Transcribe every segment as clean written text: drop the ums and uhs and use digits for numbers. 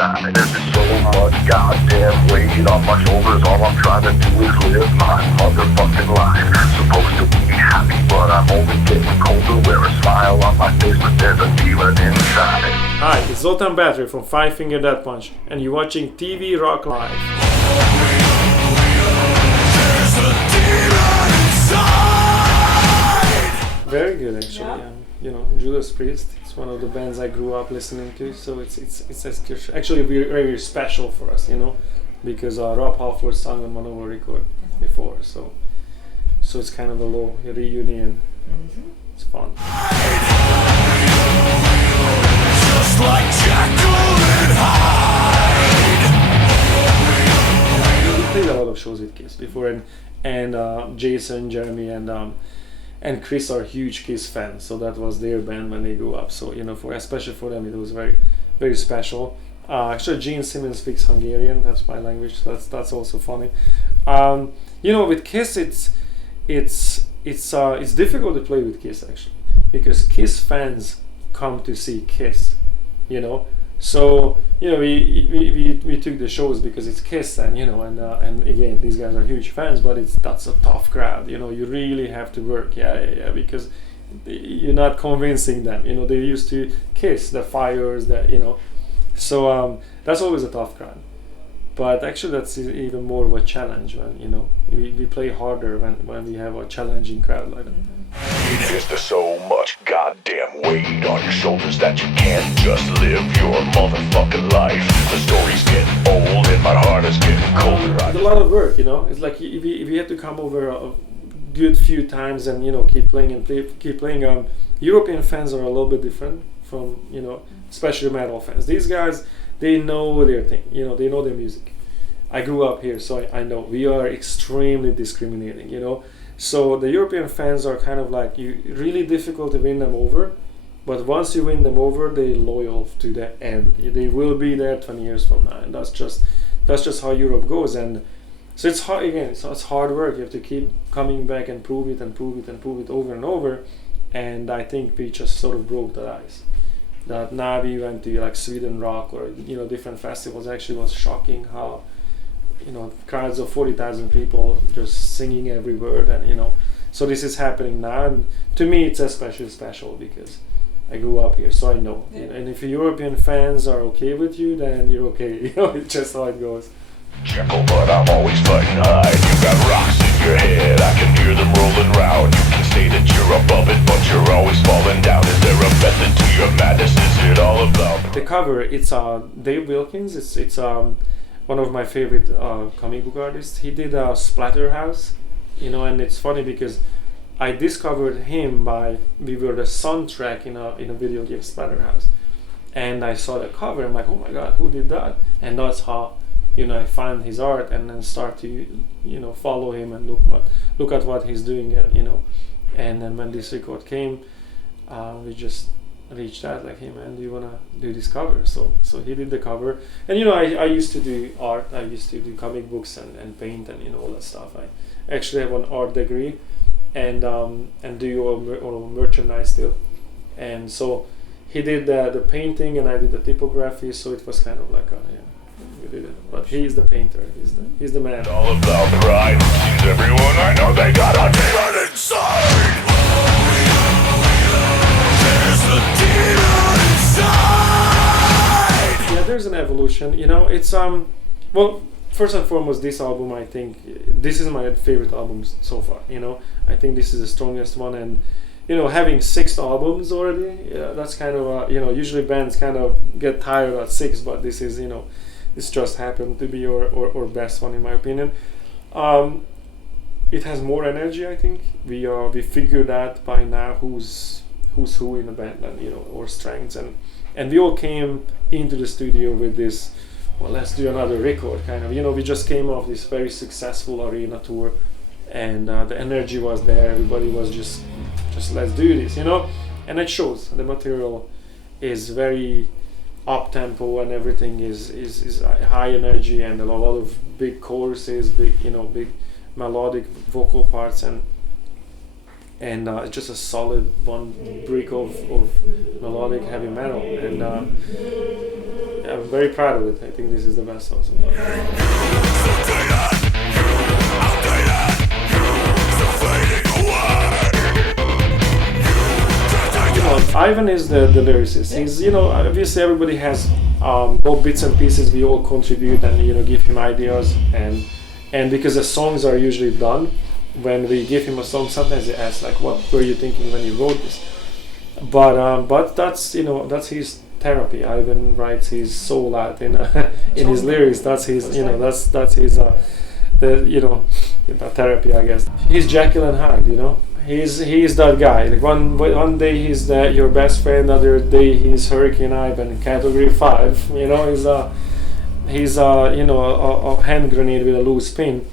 inside. There's so much goddamn weight on my shoulders. All I'm trying to do is live my motherfucking life. Supposed to be happy, but I'm only getting colder. Wear a smile on my face, but there's a demon inside. Hi, it's Zoltan Bathory from Five Finger Death Punch, and you're watching TV Rock Live. There's a demon inside. Very good, actually. Yeah. You know, Judas Priest. It's one of the bands I grew up listening to, so it's actually very special for us, you know, because Rob Halford sung on one of our record before, so it's kind of a little reunion. It's fun. Just like Jekyll and Hyde. We played a lot of shows with Kiss before, and Jason, Jeremy, and Chris are huge Kiss fans, so that was their band when they grew up. So you know, especially for them, it was very, very special. Actually, Gene Simmons speaks Hungarian. That's my language. So that's also funny. You know, with Kiss, it's difficult to play with Kiss actually, because Kiss fans come to see Kiss. You know, so you know we took the shows because it's Kiss, and you know, and again, these guys are huge fans, but that's a tough crowd. You know, you really have to work, because you're not convincing them. You know, they're used to Kiss, the Fires, that you know, so that's always a tough crowd. But actually, that's even more of a challenge when you know we play harder when we have a challenging crowd like that. Is there so much goddamn weight on your shoulders that you can't just live your motherfucking life? The story's getting old and my heart is getting colder. It's a lot of work, you know. It's like if you had to come over a good few times and you know keep playing. European fans are a little bit different from you know, especially metal fans. These guys, they know their thing, you know, they know their music. I grew up here, so I know we are extremely discriminating, you know. So the European fans are kind of like really difficult to win them over, but once you win them over, they're loyal to the end. They will be there 20 years from now, and that's just how Europe goes. And so it's hard again. So it's hard work. You have to keep coming back and prove it over and over. And I think we just sort of broke the ice. That now we went to like Sweden Rock or you know different festivals. Actually, was shocking how you know crowds of 40,000 people just singing every word, and you know, so this is happening now. And to me, it's especially special because I grew up here, so I know. Yeah. You know, and if European fans are okay with you, then you're okay. You know, it's just how it goes. Jekyll, but I'm always fighting high. You got rocks in your head, I can hear them rolling round. You can say that you're above it, but you're always falling down. Is there a method to your madness? Is it all about The cover, it's Dave Wilkins. It's one of my favorite comic book artists. He did Splatterhouse, you know, and it's funny because I discovered him we were the soundtrack in a video game, Splatterhouse, and I saw the cover. I'm like, oh my god, who did that? And that's how you know I find his art and then start to you know follow him and look at what he's doing, you know. And then when this record came, we just reached out like, hey man, do you wanna do this cover? So he did the cover, and you know I used to do art. I used to do comic books and paint and you know all that stuff. I actually have an art degree and do all merchandise still. And so he did the painting and I did the typography. So it was kind of like we did it. But he's the painter. He's the man. all about pride? Seems everyone I know they got a demon inside. There's a demon inside. Yeah, there's an evolution. You know, it's well, first and foremost, this album, I think this is my favorite album so far. You know, I think this is the strongest one, and you know, having 6 albums already, that's kind of you know, usually bands kind of get tired at 6, but this is, you know, this just happened to be our best one in my opinion. It has more energy. I think we figured out by now who's who in the band, and you know, our strengths, and we all came into the studio with this, well, let's do another record kind of, you know. We just came off this very successful arena tour, and the energy was there. Everybody was just let's do this, you know. And it shows. The material is very up tempo, and everything is high energy, and a lot of big choruses, big melodic vocal parts, and and it's just a solid one brick of melodic heavy metal, and I'm very proud of it. I think this is the best song so far. Ivan is the lyricist. He's, obviously everybody has all bits and pieces. We all contribute and give him ideas, and because the songs are usually done, when we give him a song, sometimes they ask like, "What were you thinking when you wrote this?" But that's that's his therapy. Ivan writes his soul out in his lyrics. That's his that's his the therapy, I guess. He's Jekyll and Hyde. He's that guy. Like one day he's your best friend, other day he's Hurricane Ivan, category 5. He's a hand grenade with a loose pin,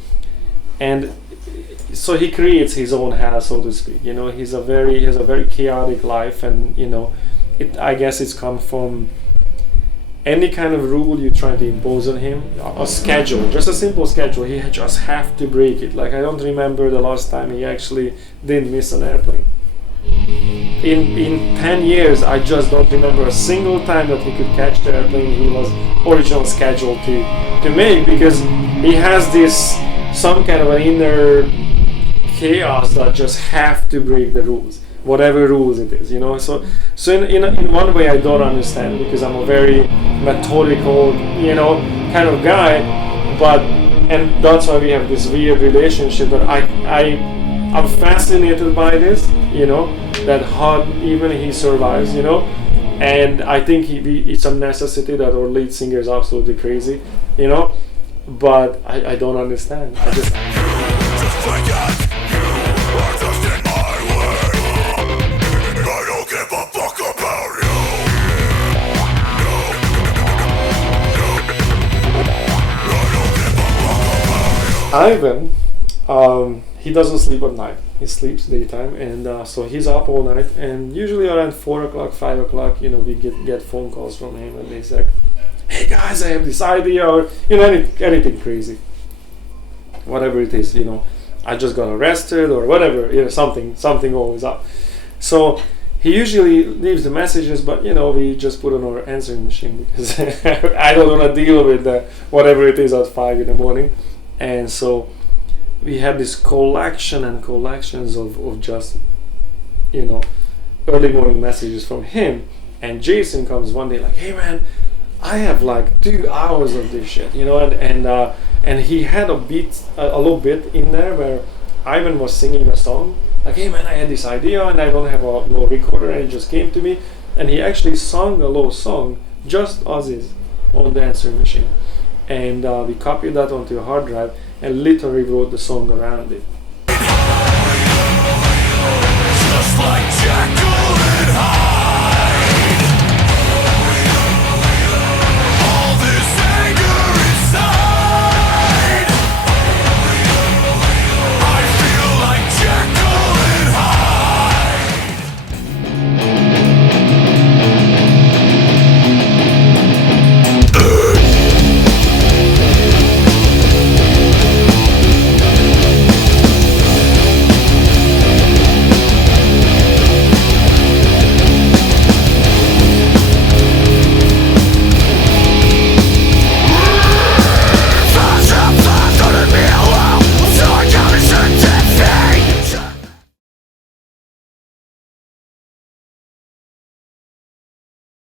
and so he creates his own hell, so to speak. He has a very chaotic life, and I guess it's come from any kind of rule you try to impose on him, a schedule, just a simple schedule, he just have to break it. Like, I don't remember the last time he actually didn't miss an airplane. In 10 years, I just don't remember a single time that he could catch the airplane he was originally scheduled to make, because he has this some kind of an inner chaos that just have to break the rules, whatever rules it is, So in one way I don't understand, because I'm a very methodical, kind of guy, and that's why we have this weird relationship. But I'm fascinated by this, that how even he survives, and I think it's a necessity that our lead singer is absolutely crazy, but I don't understand. I just Ivan, he doesn't sleep at night. He sleeps daytime, and so he's up all night. And usually around 4 o'clock, 5 o'clock, we get phone calls from him, and they say, "Hey guys, I have this idea," or anything crazy, whatever it is. I just got arrested, or whatever. Something always up. So he usually leaves the messages, but we just put on our answering machine, because I don't want to deal with whatever it is at 5 in the morning. And so we have this collection and collections of just early morning messages from him. And Jason comes one day like, "Hey man, I have like 2 hours of this shit," and he had a little bit in there where Ivan was singing a song like, "Hey man, I had this idea and I don't have a low recorder," and it just came to me, and he actually sung a low song just as is on the answering machine. And we copied that onto a hard drive and literally wrote the song around it. Just like Jack.